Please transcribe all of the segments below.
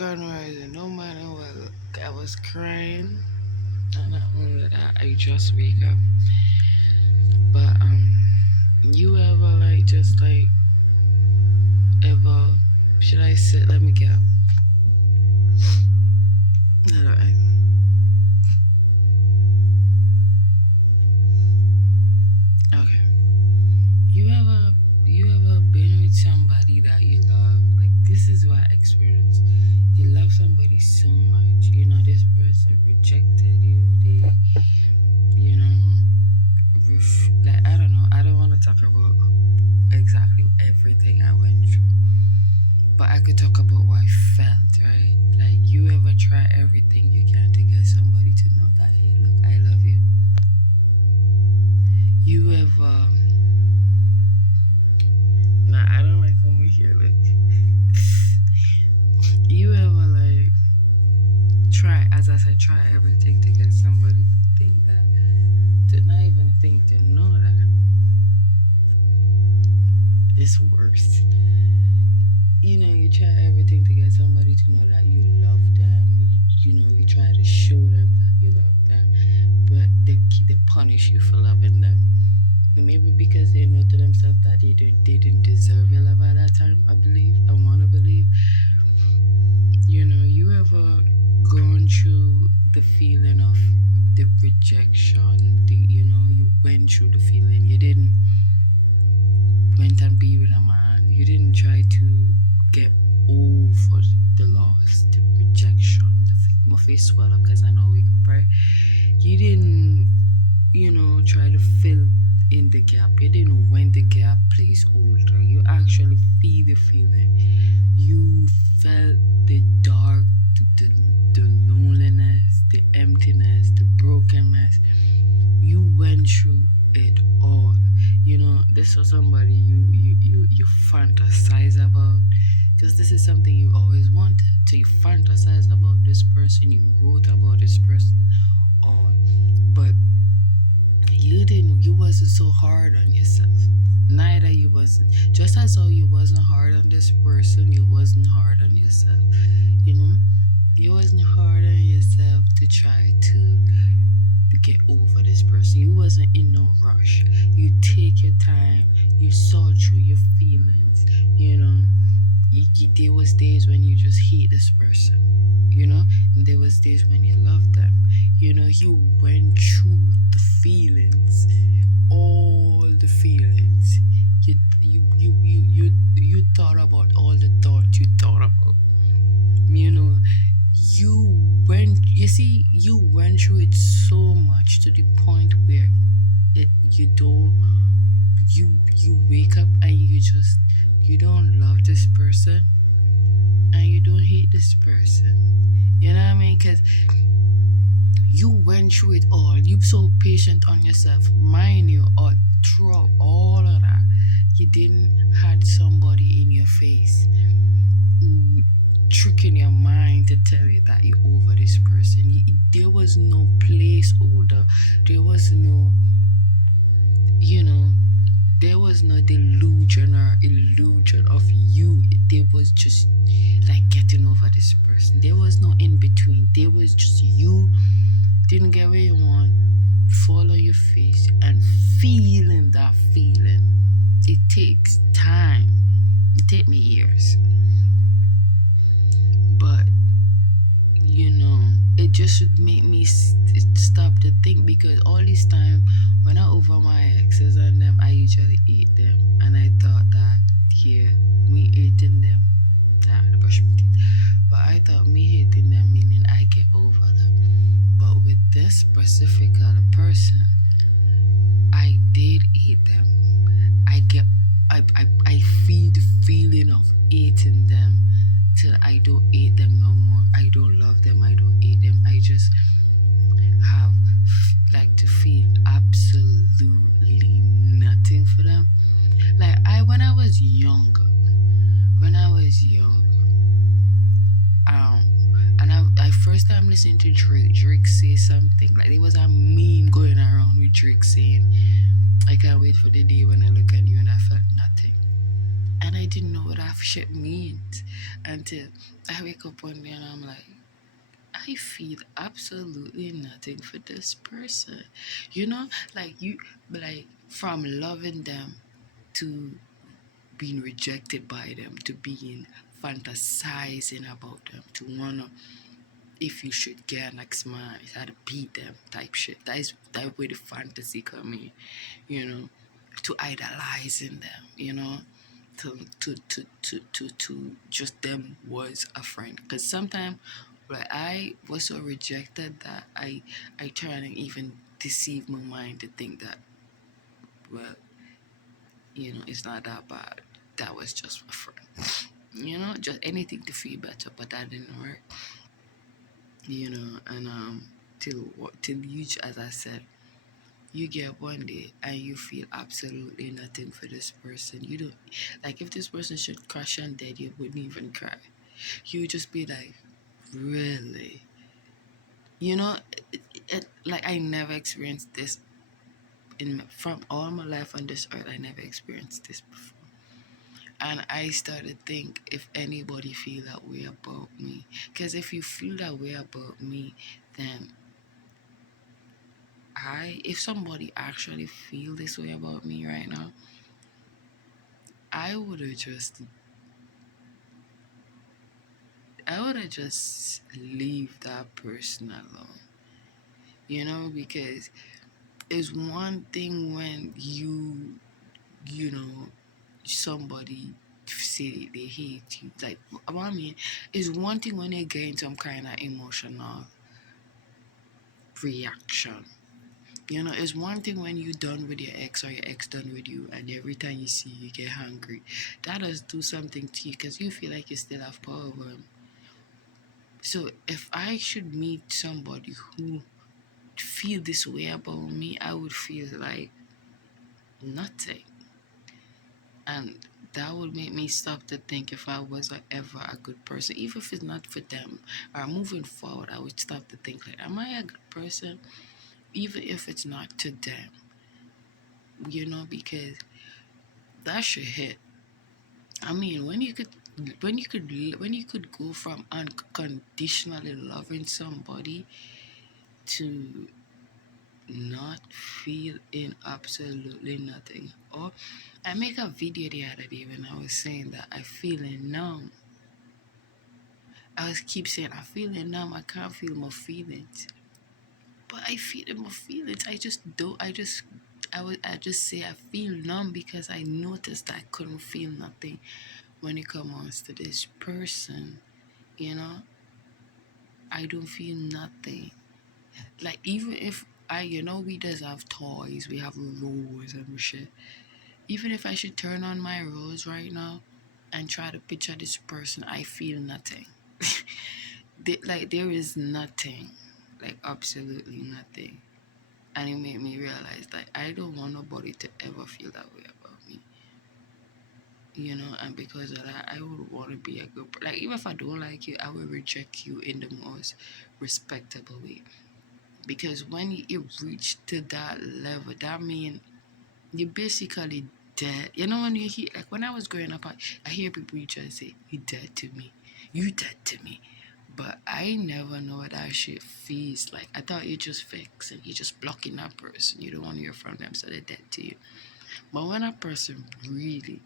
gone rising. No matter what, look, I was crying, and not only that, I just wake up. But you ever like just like ever? Should I sit? Let me get up. Alright. Okay. You ever been with somebody that you love? Like this is what I experienced. You love somebody so much. This person rejected you. They, you know, like I don't know. I don't want to talk about exactly everything I went through, but I could talk about what I felt. Right? Like you ever try everything you can to get somebody to know that hey, look, I love you. You ever? Nah, I don't like when we hear it. You ever like try, as I said, try everything to get somebody to think that, to not even think, to know that it's worse. You try everything to get somebody to know that you love them. You try to show them that you love them, but they punish you for loving them. Maybe because they know to themselves that they didn't deserve your love at that time. I believe. I want to believe. You ever gone through the feeling of the rejection? You went through the feeling. You didn't went and be with a man. You didn't try to get over the loss, the rejection. My face swell up because I know wake up, right? You didn't, try to fill in the gap. You didn't know when the gap plays older. You actually feel the feeling. You felt the dark, the loneliness, the emptiness, the brokenness. You went through it all. This was somebody you fantasize about, because this is something you always wanted. So you fantasize about this person, you wrote about this person, all, but you wasn't so hard on yourself. Neither you wasn't. Just as how you wasn't hard on this person, you wasn't hard on yourself. You know, you wasn't hard on yourself to try to get over this person. You wasn't in no rush. You take your time. You saw through your feelings. There was days when you just hate this person. And there was days when you loved them. You went through the feelings, all the feelings. You thought about all the thoughts you thought about. You know, you went through it so much to the point where you don't, you wake up and you don't love this person and you don't hate this person. You know what I mean? Because you went through it all. You so patient on yourself. Mind you, all throughout all of that, you didn't had somebody in your face tricking your mind to tell you that you're over this person. There was no placeholder. There was no, there was no delusion or illusion of you. There was just like getting over this person. There was no in between. There was just you didn't get where you want, fall on your face and feeling that feeling. It takes time. It take me years. But it just should make me stop to think, because all this time when I over my exes and them, I usually hate them, and I thought that here me hating them, the brush my teeth. But I thought me hating them meaning I get over them. But with this specific other person, I did hate them. I feel the feeling of hating them till I don't hate them no more. I don't love them. I don't hate them. I just have like to feel absolutely nothing for them. Like when I was younger, and I first time listening to Drake say something like there was a meme going around with Drake saying, "I can't wait for the day when I look at you and I felt nothing." And I didn't know what that shit means until I wake up one day and I'm like, I feel absolutely nothing for this person. You know, like you, like from loving them to being rejected by them to being fantasizing about them to wanna, if you should get next man, you gotta beat them type shit. That where the fantasy come in, you know, to idolizing them, you know, to just them was a friend. Because sometimes, like, I was so rejected that I try and even deceive my mind to think that, well, you know, it's not that bad. That was just my friend. You know, just anything to feel better, but that didn't work. You know, and till you, as I said, you get one day and you feel absolutely nothing for this person. You don't, like, if this person should crash and dead, you wouldn't even cry. You would just be like, really? You know, like, I never experienced this from all my life on this earth. I never experienced this before. And I started to think if anybody feel that way about me. Because if you feel that way about me, then if somebody actually feel this way about me right now, I would have just leave that person alone. You know, because it's one thing when you know, somebody say they hate you. Like, what I mean, it's one thing when they get some kind of emotional reaction. You know, it's one thing when you done with your ex or your ex done with you, and every time you see you get hungry. That does do something to you because you feel like you still have power over him. So if I should meet somebody who feel this way about me, I would feel like nothing. And that would make me stop to think if I was ever a good person, even if it's not for them. Or moving forward, I would stop to think like, am I a good person? Even if it's not to them, you know, because that should hit. I mean, when you could go from unconditionally loving somebody to not feel in absolutely nothing. Or I make a video the other day when I was saying that I feeling numb. I was keep saying I feeling numb. I can't feel my feelings, but I feel my feelings. I just don't. I just say I feel numb because I noticed that I couldn't feel nothing when it comes to this person. You know, I don't feel nothing. Like, even if you know, we just have toys, we have rules and shit. Even if I should turn on my rose right now and try to picture this person, I feel nothing. Like, there is nothing, like, absolutely nothing. And it made me realize that I don't want nobody to ever feel that way about me. You know, and because of that, I would want to be a good, like, even if I don't like you, I will reject you in the most respectable way. Because when you reach to that level, that means you're basically dead. You know, when you hear, like, when I was growing up, I hear people try to say, you dead to me. You dead to me. But I never know what that shit feels like. I thought you just fix and you're just blocking that person. You don't want to hear from them, so they're dead to you. But when a person really,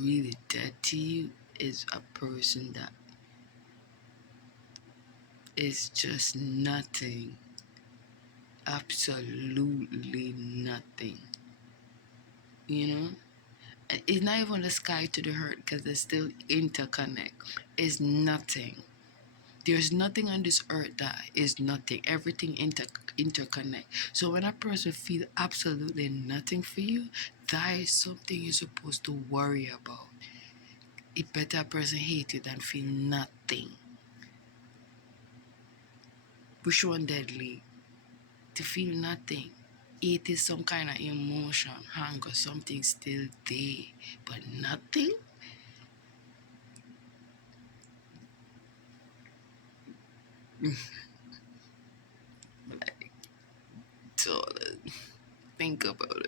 really dead to you is a person that is just nothing. Absolutely nothing. You know? It's not even the sky to the earth because they still interconnect. It's nothing. There's nothing on this earth that is nothing. Everything interconnect. So when a person feels absolutely nothing for you, that is something you're supposed to worry about. It better a person hate you than feel nothing. Which one deadly? To feel nothing. It is some kind of emotion, hunger, something still there, but nothing. Like, so think about